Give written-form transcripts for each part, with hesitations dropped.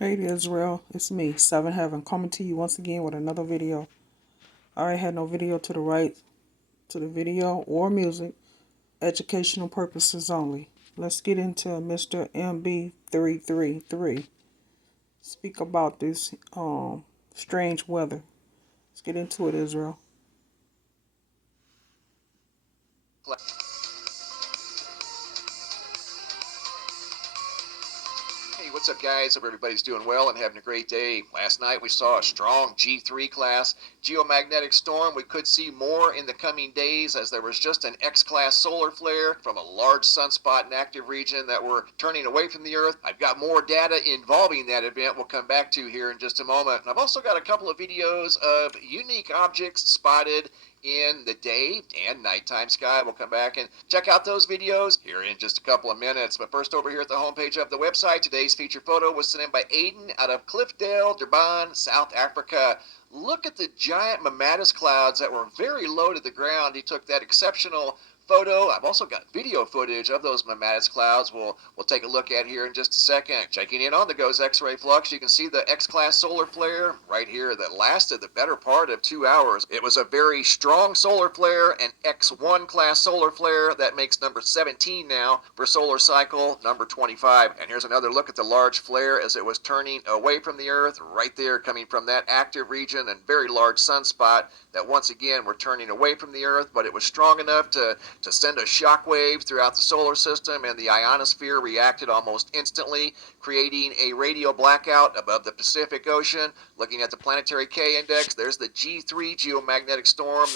Hey there, Israel. It's me, Seven Heaven, coming to you once again with another video. I already had no video to the right to the video or music, educational purposes only. Let's get into Mr. MB333. Speak about this strange weather. Let's get into it, Israel. Hey, what's up, guys? Hope everybody's doing well and having a great day. Last night we saw a strong G3 class geomagnetic storm. We could see more in the coming days as there was just an X class solar flare from a large sunspot in active region that were turning away from the Earth. I've got more data involving that event we'll come back to here in just a moment. And I've also got a couple of videos of unique objects spotted in the day and nighttime sky. We'll come back and check out those videos here in just a couple of minutes. But first, over here at the homepage of the website, today's feature photo was sent in by Aiden out of Cliffdale, Durban, South Africa. Look at the giant mammatus clouds that were very low to the ground. He took that exceptional photo. I've also got video footage of those mammatus clouds we'll take a look at here in just a second. Checking in on the GOES X-ray flux, you can see the X-class solar flare right here that lasted the better part of 2 hours. It was a very strong solar flare, an X1 class solar flare. That makes number 17 now for solar cycle number 25. And here's another look at the large flare as it was turning away from the Earth, right there coming from that active region and very large sunspot that once again were turning away from the Earth, but it was strong enough to send a shock wave throughout the solar system, and the ionosphere reacted almost instantly, creating a radio blackout above the Pacific Ocean. Looking at the planetary K index, there's the G3 geomagnetic storm.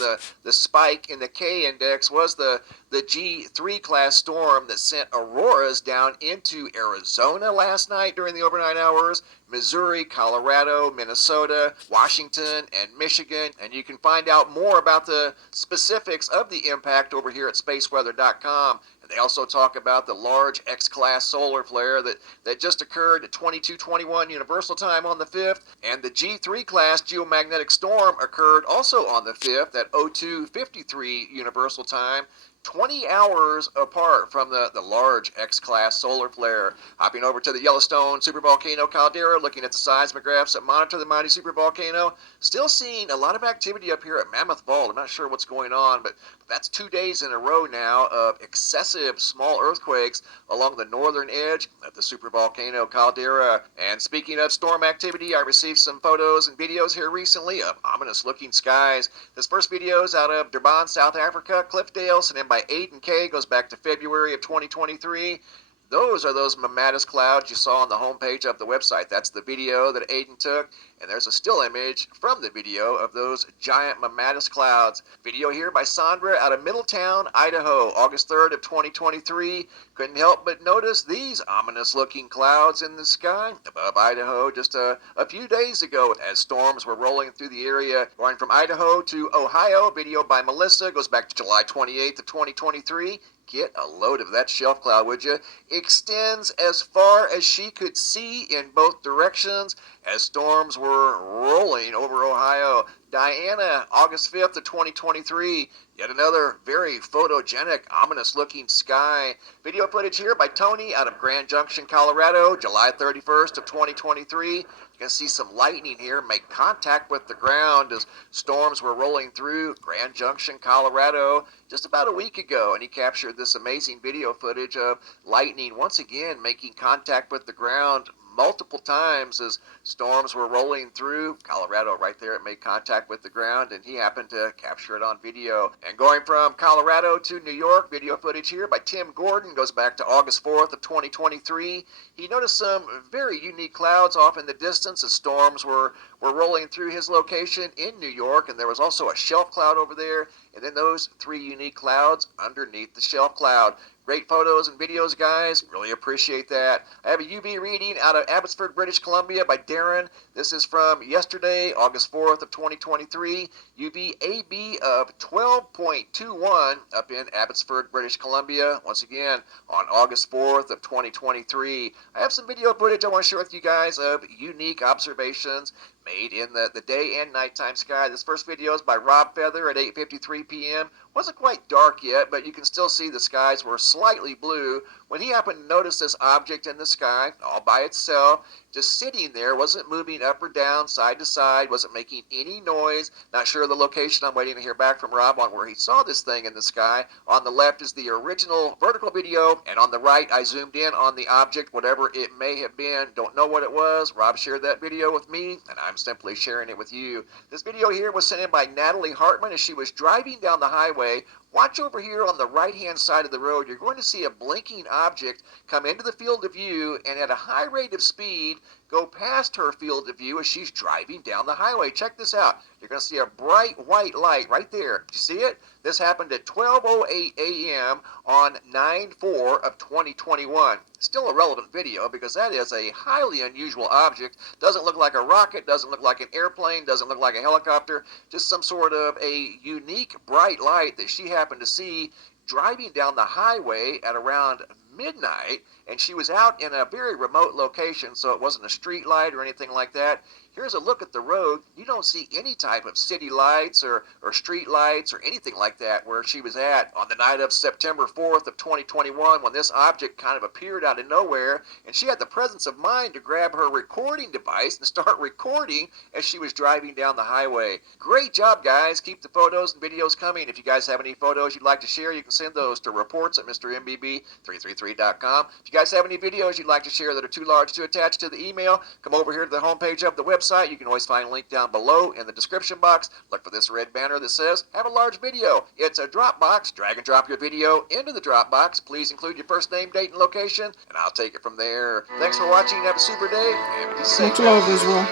The spike in the K index was the G3 class storm that sent auroras down into Arizona last night during the overnight hours, Missouri, Colorado, Minnesota, Washington, and Michigan. And you can find out more about the specifics of the impact over here at spaceweather.com. And they also talk about the large X-class solar flare that just occurred at 22:21 Universal Time on the 5th. And the G3 class geomagnetic storm occurred also on the 5th at 02:53 Universal Time. 20 hours apart from the large X-class solar flare. Hopping over to the Yellowstone supervolcano caldera, looking at the seismographs that monitor the mighty supervolcano. Still seeing a lot of activity up here at Mammoth Vault. I'm not sure what's going on, but that's 2 days in a row now of excessive small earthquakes along the northern edge of the supervolcano caldera. And speaking of storm activity, I received some photos and videos here recently of ominous looking skies. This first video is out of Durban, South Africa, Cliffdale, sent in by Aiden K, goes back to February of 2023. Those are those mammatus clouds you saw on the homepage of the website. That's the video that Aiden took, and there's a still image from the video of those giant mammatus clouds. Video here by Sandra out of Middletown, Idaho, August 3rd of 2023. Couldn't help but notice these ominous-looking clouds in the sky above Idaho just a few days ago as storms were rolling through the area. Going from Idaho to Ohio, video by Melissa, goes back to July 28th of 2023. Get a load of that shelf cloud, would you? Extends as far as she could see in both directions as storms were rolling over Ohio. Diana, August 5th of 2023. Yet another very photogenic, ominous-looking sky. Video footage here by Tony out of Grand Junction, Colorado, July 31st of 2023. You can see some lightning here make contact with the ground as storms were rolling through Grand Junction, Colorado just about a week ago, and he captured this amazing video footage of lightning once again making contact with the ground multiple times as storms were rolling through Colorado. Right there, it made contact with the ground, and he happened to capture it on video. And going from Colorado to New York, video footage here by Tim Gordon goes back to August 4th of 2023. He noticed some very unique clouds off in the distance as storms were rolling through his location in New York, and there was also a shelf cloud over there, and then those 3 unique clouds underneath the shelf cloud. Great photos and videos, guys. Really appreciate that. I have a UV reading out of Abbotsford, British Columbia by Darren. This is from yesterday, August 4th of 2023. UV AB of 12.21 up in Abbotsford, British Columbia. Once again, on August 4th of 2023. I have some video footage I want to share with you guys of unique observations made in the day and nighttime sky. This first video is by Rob Feather at 8:53 p.m. Wasn't quite dark yet, but you can still see the skies were slightly blue when he happened to notice this object in the sky all by itself, just sitting there, wasn't moving up or down, side to side, wasn't making any noise. Not sure of the location. I'm waiting to hear back from Rob on where he saw this thing in the sky. On the left is the original vertical video, and on the right I zoomed in on the object, whatever it may have been. Don't know what it was. Rob shared that video with me, and I'm simply sharing it with you. This video here was sent in by Natalie Hartman as she was driving down the highway. Watch over here on the right-hand side of the road. You're going to see a blinking object come into the field of view and at a high rate of speed go past her field of view as she's driving down the highway. Check this out. You're going to see a bright white light right there. Do you see it? This happened at 12:08 a.m. on 9/4 of 2021. Still a relevant video because that is a highly unusual object. Doesn't look like a rocket, doesn't look like an airplane, doesn't look like a helicopter. Just some sort of a unique bright light that she happened to see driving down the highway at around midnight, and she was out in a very remote location, so it wasn't a street light or anything like that. Here's a look at the road. You don't see any type of city lights or street lights or anything like that where she was at on the night of September 4th of 2021 when this object kind of appeared out of nowhere, and she had the presence of mind to grab her recording device and start recording as she was driving down the highway. Great job, guys. Keep the photos and videos coming. If you guys have any photos you'd like to share, you can send those to reports@MrMBB333.com. If you guys have any videos you'd like to share that are too large to attach to the email, come over here to the homepage of the website. You can always find a link down below in the description box. Look for this red banner that says, have a large video. It's a Dropbox. Drag and drop your video into the Dropbox. Please include your first name, date, and location, and I'll take it from there. Thanks for watching. Have a super day, and be safe. Much love, Israel.